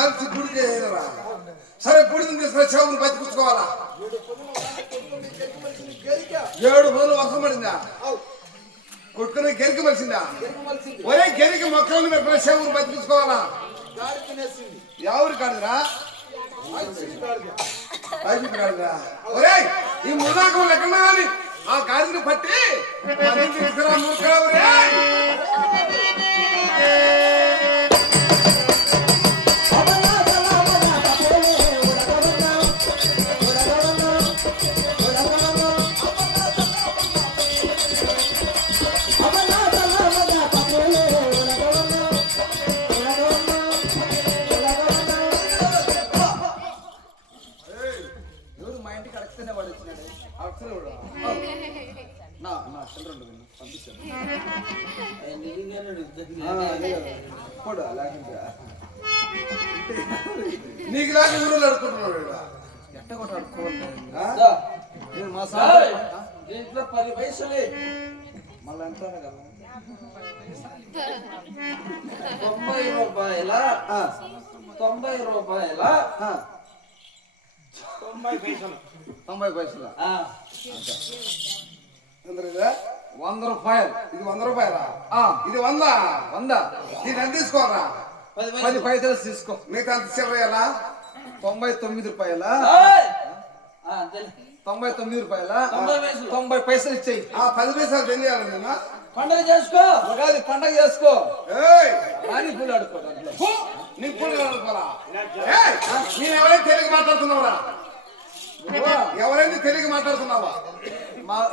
కాల్చి గుడి చేయరా. సరే గుడిని తీసుకుని చెవులు బతికించుకోవాలా. 7 రోజులు వర్షం పడిందా? కొట్టుకుని గెరికి మలిసిందా? ఒరే గెరికి మొక్కలను పెట్టుకుని చెవులు బతికించుకోవాలా. ఎవరు కాదురా? ఒరే ఈ ముదాకం ఎక్కడ కానీ ఆ గాడిని పట్టి తీసుకురా మూర్ఖా. నీకు లాగా ఊళ్ళో అడుకుంటున్నాడు. ఎట్ట కూడా అడుకోవాలి. దీంట్లో 10 పైసలే మళ్ళీ ఎంత కదా 90 రూపాయల 90 రూపాయల 90 పైసలు 90 పైసలు. ఎంత 100 రూపాయలు. ఇది 100 రూపాయలా? ఇది 100. ఇది ఎంత తీసుకోరా? 10 పైసలు తీసుకో. మిగతా అంత చిల్లరేయాలా? 99 రూపాయల 99 రూపాయల 90 పైసలు ఇచ్చేయి. 10 పైసలు ఏం చేయాలి? నేను పండగ చేసుకో. ఉగాది పండగ చేసుకో. రాని పూలు ఆడుకోవాలి. నీ పూలు ఆడుకోవాలా? నేను ఎవరైనా తెలుగు మాట్లాడుతున్నావురా? ఎవరైనా తెలుగు మాట్లాడుతున్నావా?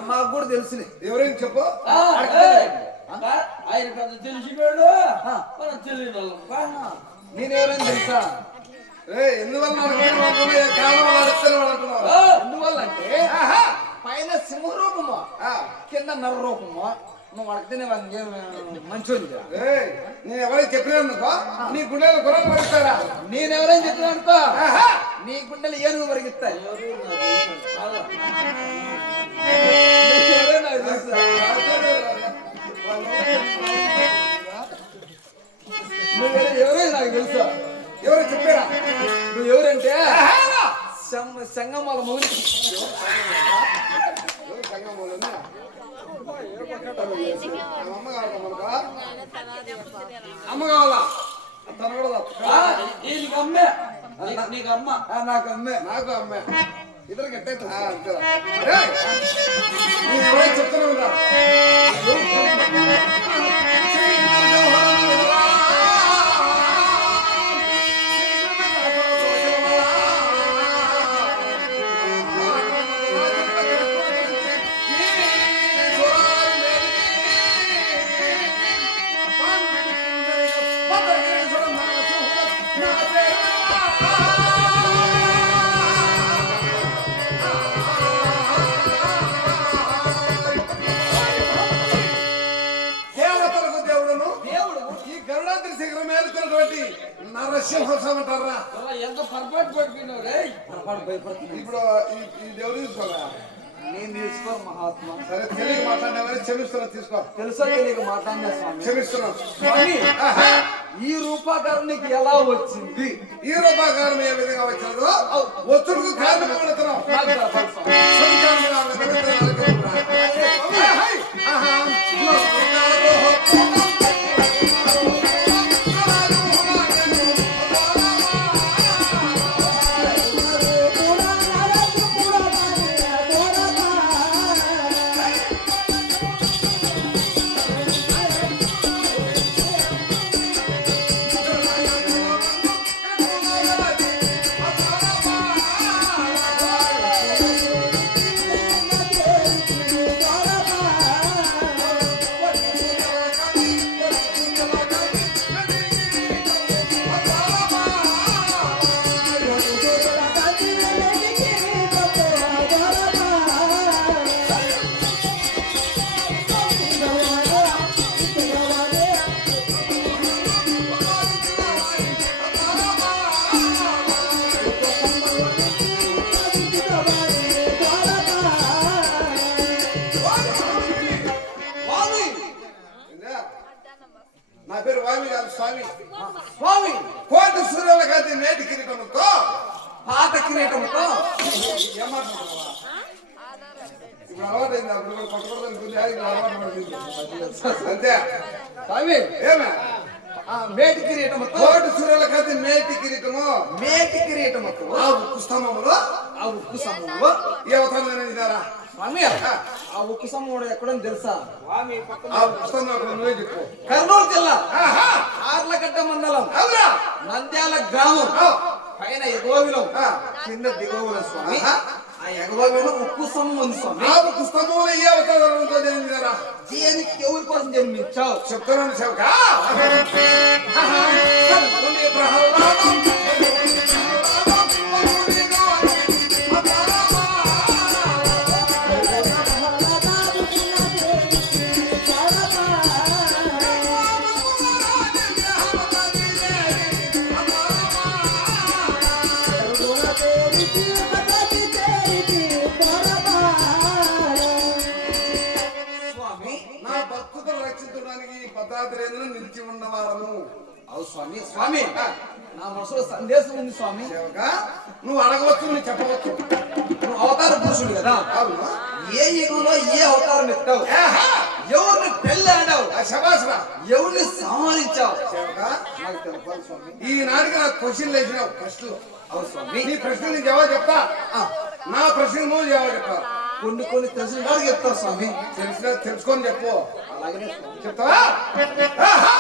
మాకు కూడా తెలుసు. ఎవరైనా చెప్పు. ఆయన పెద్ద తెలిసిపోయాడు. మనం తెలియదు. నేను ఎవరైనా తెలుసా? ఎందువల్ల ఎందువల్ల అంటే పైన సింహరూపము కింద నర రూపము. నువ్వు అడిగితేనే మంచోది. నేను ఎవరైనా చెప్పినానుకో నీ గుండెలు గుర్రాలు పరిగిస్తారా? నేను ఎవరైనా చెప్పినానుకో నీ గుండెలు ఏనుగు పరిగిస్తాయి. ఎవరైనా నాకు తెలుసా? ఎవరు చెప్పారా? నువ్వు ఎవరంటే సంగమాల మౌలి. అమ్మ కావాలా? నీకు అమ్మే. నీకు అమ్మ. నాకు అమ్మే. నాకు అమ్మే. ఇద్దరు గట్ట నేను ఎవరైనా చెప్తున్నావు కదా. నరసింహస్వామి అంటారా? ఎంత పొరపాటు పడిపోయినావు రే. ఇప్పుడు ఈ దేవుడు తీసుకోవాలా? నేను తీసుకో మహాత్మా. సరే తెలియక మాట్లాడినా క్షమిస్తున్నా. తీసుకో. తెలుసా తెలియక మాట్లాడినా స్వామి? క్షమిస్తున్నాం స్వామి. ఈ రూపాకారం నీకు ఎలా వచ్చింది? ఈ రూపాకారం ఏ విధంగా వచ్చిందో ఒత్తుడికి కారణం వెళుతున్నాం. స్వామి స్వామి కోటి సూర్యుల కాంతి నేటి కిరీటముతో పాత కిరీటంతో ఏమంటున్నావా? ఇప్పుడు అలవాటైంది, అప్పుడు కూడా కొట్టకూడదు అనుకుంది, అది అలవాటు పడుతుంది. అంతే స్వామి ఏమే మేటి కిరీటంతో కోటి సూర్యుల కాంతి నేటి కిరీటము మేటి కిరీటంతో ఆ ఉక్కు స్తంభములో ఆ ఉక్కు సమూహంలో ఏ అవతారం అనేదిరా? స్వామి ఆ ఉక్కు సమూహం ఎక్కడని తెలుసా? ఆ ఉక్కు స్తంభం అక్కడ నువ్వే చెప్పు. కర్నూలు జిల్లా ఆహా! ఆర్లగడ్డ మండలం అవునా? నంద్యాల గ్రామం ఆ. పైన ఎగువవిలో ఆ. కింద దిగువలో స్వామి ఆహా. ఆ ఎగువవిలో ఉక్కు సమూహం ఉంది స్వామి. ఆ ఉక్కు స్తంభంలో ఏ అవతారం జరిగిందిరా? దేనికి ఎవరి కోసం జన్మించావు? చెప్తాను సేవక. ప్రహ్లాదం స్వామి నా భక్తులను రక్షించడానికి పదార్థరేంద్రులు నిలిచి ఉన్నవారము. అవు స్వామి స్వామి నా మనసులో సందేశం ఉంది స్వామి. సేవక నువ్వు అడగవచ్చు, నువ్వు చెప్పవచ్చు. నువ్వు అవతార పురుషుడు కదా, అవును. ఏ యుగంలో ఏ అవతారం ఎత్తావు? ఆహా! ఎవరిని పెళ్ళాడావు? ఆ శబాసురా. ఎవరిని సంహరించావు? సేవక నాకు తెలపాలి స్వామి. ఈనాటికి నాకు క్వశ్చన్లు వేసినావు, ప్రశ్నలు. అవు స్వామి నీ ప్రశ్న నేను జవాబు చెప్తా, ఆ, నా ప్రశ్న నువ్వు జవాబు చెప్తా. కొన్ని తెలిసిన వాడికి చెప్తావు స్వామి. తెలుసుకొని చెప్పు. అలాగనే స్వామి. చెప్తావా? ఆహా!